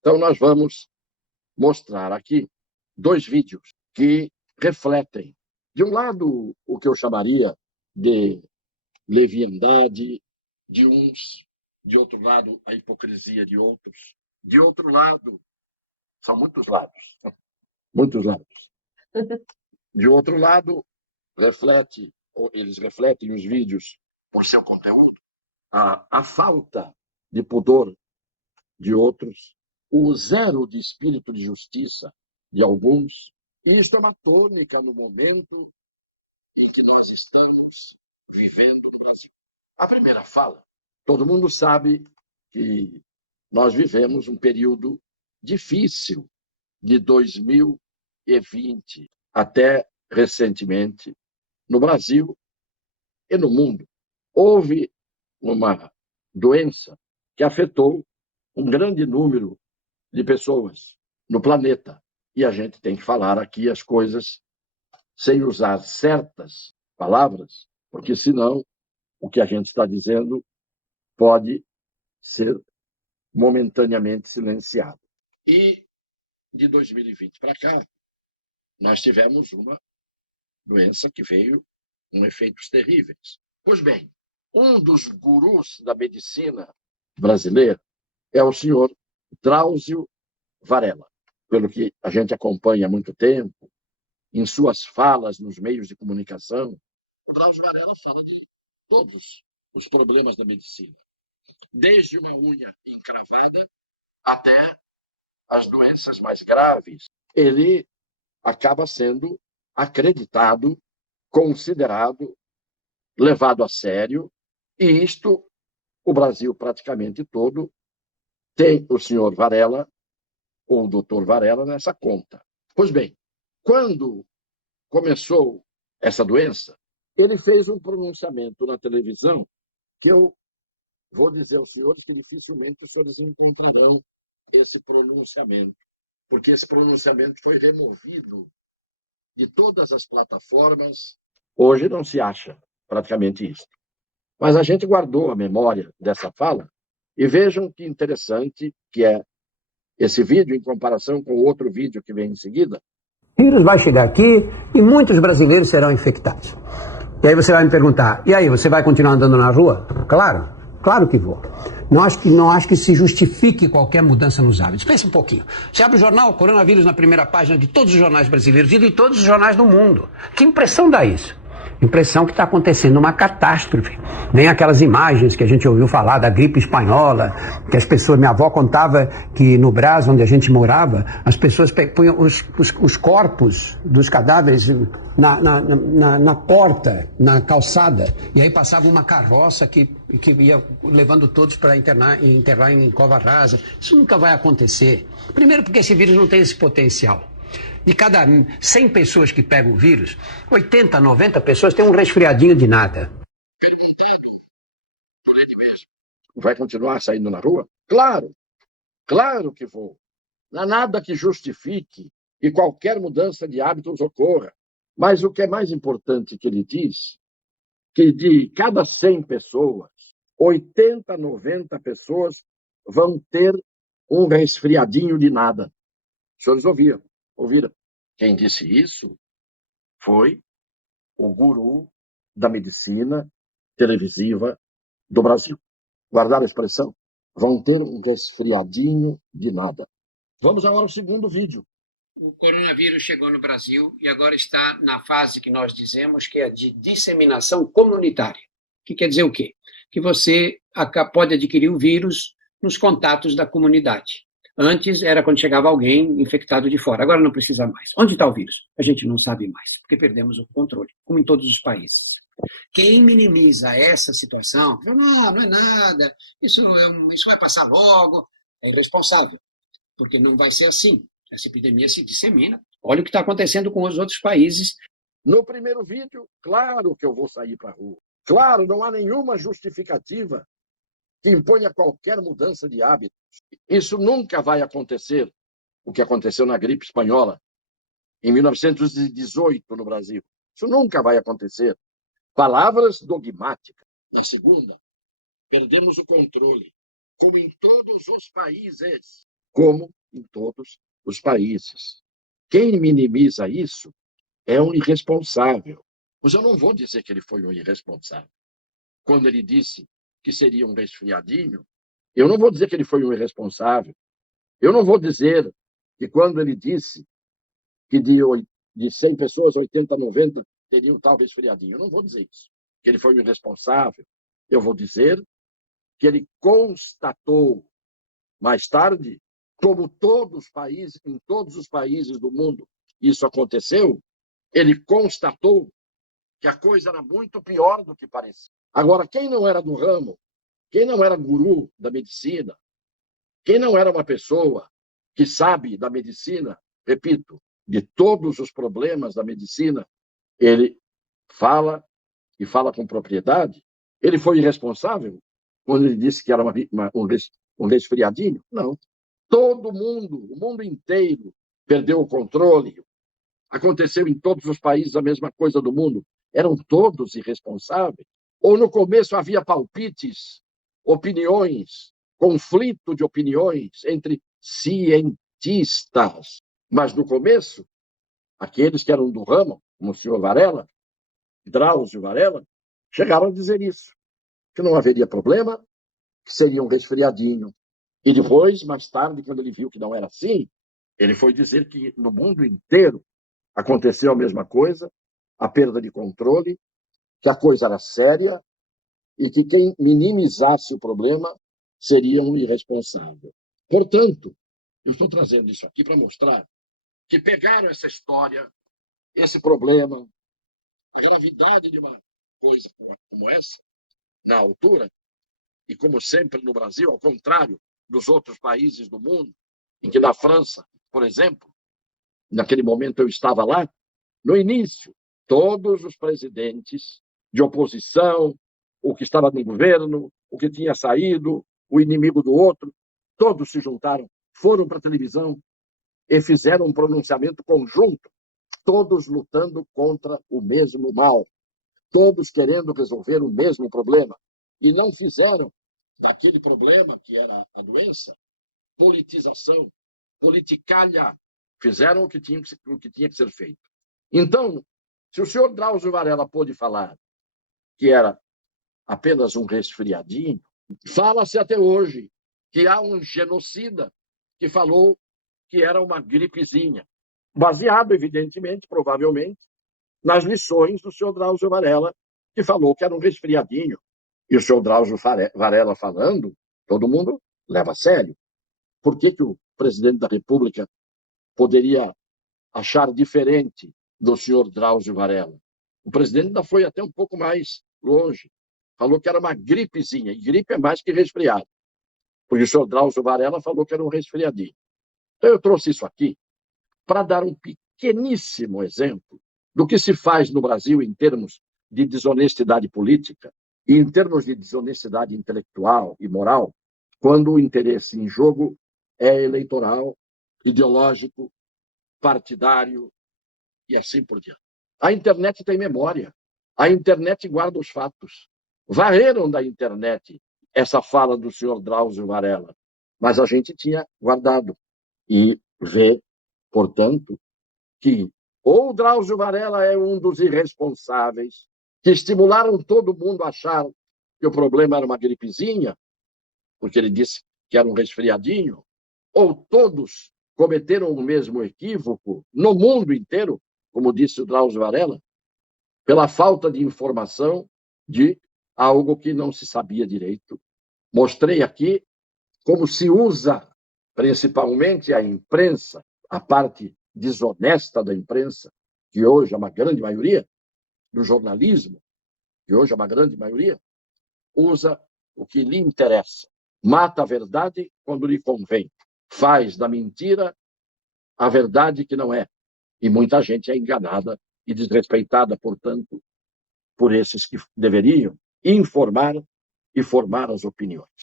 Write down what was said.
Então, nós vamos mostrar aqui 2 vídeos que refletem, de um lado, o que eu chamaria de leviandade de uns, de outro lado, a hipocrisia de outros, de outro lado, são muitos lados. De outro lado, eles refletem os vídeos, por seu conteúdo, a falta de pudor de outros, o zero de espírito de justiça de alguns. E isto é uma tônica no momento em que nós estamos vivendo no Brasil. A primeira fala, todo mundo sabe que nós vivemos um período difícil de 2020 até recentemente no Brasil e no mundo. Houve uma doença que afetou um grande número de pessoas no planeta. E a gente tem que falar aqui as coisas sem usar certas palavras, porque senão o que a gente está dizendo pode ser momentaneamente silenciado. E de 2020 para cá, nós tivemos uma doença que veio com efeitos terríveis. Pois bem, um dos gurus da medicina brasileira é o senhor Drauzio Varella, pelo que a gente acompanha há muito tempo, em suas falas nos meios de comunicação. O Drauzio Varella fala de todos os problemas da medicina, desde uma unha encravada até as doenças mais graves. Ele acaba sendo acreditado, considerado, levado a sério, e isto, o Brasil praticamente todo tem o senhor Varella, ou o doutor Varella, nessa conta. Pois bem, quando começou essa doença, ele fez um pronunciamento na televisão que eu vou dizer aos senhores que dificilmente os senhores encontrarão esse pronunciamento, porque esse pronunciamento foi removido de todas as plataformas. Hoje não se acha praticamente isso. Mas a gente guardou a memória dessa fala e vejam que interessante que é esse vídeo em comparação com o outro vídeo que vem em seguida. O vírus vai chegar aqui e muitos brasileiros serão infectados. E aí você vai me perguntar, e aí, você vai continuar andando na rua? Claro que vou. Não acho que se justifique qualquer mudança nos hábitos. Pensa um pouquinho. Você abre o jornal, coronavírus na primeira página de todos os jornais brasileiros e de todos os jornais do mundo. Que impressão dá isso? Impressão que está acontecendo uma catástrofe. Nem aquelas imagens que a gente ouviu falar da gripe espanhola, que as pessoas, minha avó contava que no Brás, onde a gente morava, as pessoas punham os corpos dos cadáveres na porta, na calçada, e aí passava uma carroça que ia levando todos para enterrar em cova rasa. Isso nunca vai acontecer. Primeiro porque esse vírus não tem esse potencial. De cada 100 pessoas que pegam o vírus, 80, 90 pessoas têm um resfriadinho de nada. Vai continuar saindo na rua? Claro que vou. Não há nada que justifique que qualquer mudança de hábitos ocorra. Mas o que é mais importante que ele diz, que de cada 100 pessoas, 80, 90 pessoas vão ter um resfriadinho de nada. Os senhores ouviram? Quem disse isso foi o guru da medicina televisiva do Brasil. Guardaram a expressão? Vão ter um resfriadinho de nada. Vamos agora ao segundo vídeo. O coronavírus chegou no Brasil e agora está na fase que nós dizemos que é de disseminação comunitária. Que quer dizer o quê? Que você pode adquirir o vírus nos contatos da comunidade. Antes era quando chegava alguém infectado de fora, agora não precisa mais. Onde está o vírus? A gente não sabe mais, porque perdemos o controle, como em todos os países. Quem minimiza essa situação, não é nada, isso vai passar logo, é irresponsável, porque não vai ser assim. Essa epidemia se dissemina. Olha o que está acontecendo com os outros países. No primeiro vídeo, claro que eu vou sair para a rua. Claro, não há nenhuma justificativa que imponha qualquer mudança de hábitos. Isso nunca vai acontecer, o que aconteceu na gripe espanhola, em 1918, no Brasil. Isso nunca vai acontecer. Palavras dogmáticas. Na segunda, perdemos o controle, como em todos os países. como em todos os países. Quem minimiza isso é um irresponsável. Mas eu não vou dizer que ele foi um irresponsável. Quando ele disse que seria um resfriadinho, eu não vou dizer que ele foi um irresponsável. Eu não vou dizer que quando ele disse que de 100 pessoas, 80, 90 teriam tal resfriadinho. Eu não vou dizer isso, que ele foi um irresponsável. Eu vou dizer que ele constatou mais tarde, como todos os países, em todos os países do mundo isso aconteceu, ele constatou que a coisa era muito pior do que parecia. Agora, quem não era do ramo, quem não era guru da medicina, quem não era uma pessoa que sabe da medicina, repito, de todos os problemas da medicina, ele fala e fala com propriedade. Ele foi irresponsável quando ele disse que era um resfriadinho? Não. Todo mundo, o mundo inteiro, perdeu o controle. Aconteceu em todos os países a mesma coisa do mundo. Eram todos irresponsáveis. Ou no começo havia palpites, opiniões, conflito de opiniões entre cientistas. Mas no começo, aqueles que eram do ramo, como o senhor Varela, Drauzio Varela, chegaram a dizer isso, que não haveria problema, que seria um resfriadinho. E depois, mais tarde, quando ele viu que não era assim, ele foi dizer que no mundo inteiro aconteceu a mesma coisa, a perda de controle, que a coisa era séria e que quem minimizasse o problema seria um irresponsável. Portanto, eu estou trazendo isso aqui para mostrar que pegaram essa história, esse problema, a gravidade de uma coisa como essa, na altura, e como sempre no Brasil, ao contrário dos outros países do mundo, em que na França, por exemplo, naquele momento eu estava lá, no início, todos os presidentes de oposição, o que estava no governo, o que tinha saído, o inimigo do outro, todos se juntaram, foram para a televisão e fizeram um pronunciamento conjunto, todos lutando contra o mesmo mal, todos querendo resolver o mesmo problema. E não fizeram daquele problema, que era a doença, politização, politicalha. Fizeram o que tinha que ser feito. Então, se o senhor Drauzio Varela pôde falar que era apenas um resfriadinho, fala-se até hoje que há um genocida que falou que era uma gripezinha, baseado, evidentemente, provavelmente, nas lições do senhor Drauzio Varela, que falou que era um resfriadinho. E o senhor Drauzio Varela falando, todo mundo leva a sério. Por que o presidente da República poderia achar diferente do senhor Drauzio Varela? O presidente ainda foi até um pouco mais longe. Falou que era uma gripezinha. E gripe é mais que resfriado. Porque o senhor Drauzio Varela falou que era um resfriadinho. Então, eu trouxe isso aqui para dar um pequeníssimo exemplo do que se faz no Brasil em termos de desonestidade política e em termos de desonestidade intelectual e moral, quando o interesse em jogo é eleitoral, ideológico, partidário e assim por diante. A internet tem memória. A internet guarda os fatos. Varreram da internet essa fala do senhor Drauzio Varela, mas a gente tinha guardado. E vê, portanto, que ou o Drauzio Varela é um dos irresponsáveis que estimularam todo mundo a achar que o problema era uma gripezinha, porque ele disse que era um resfriadinho, ou todos cometeram o mesmo equívoco no mundo inteiro, como disse o Drauzio Varela, pela falta de informação de algo que não se sabia direito. Mostrei aqui como se usa principalmente a imprensa, a parte desonesta da imprensa, que hoje é uma grande maioria, do jornalismo, que hoje é uma grande maioria, usa o que lhe interessa. Mata a verdade quando lhe convém. Faz da mentira a verdade que não é. E muita gente é enganada e desrespeitada, portanto, por esses que deveriam informar e formar as opiniões.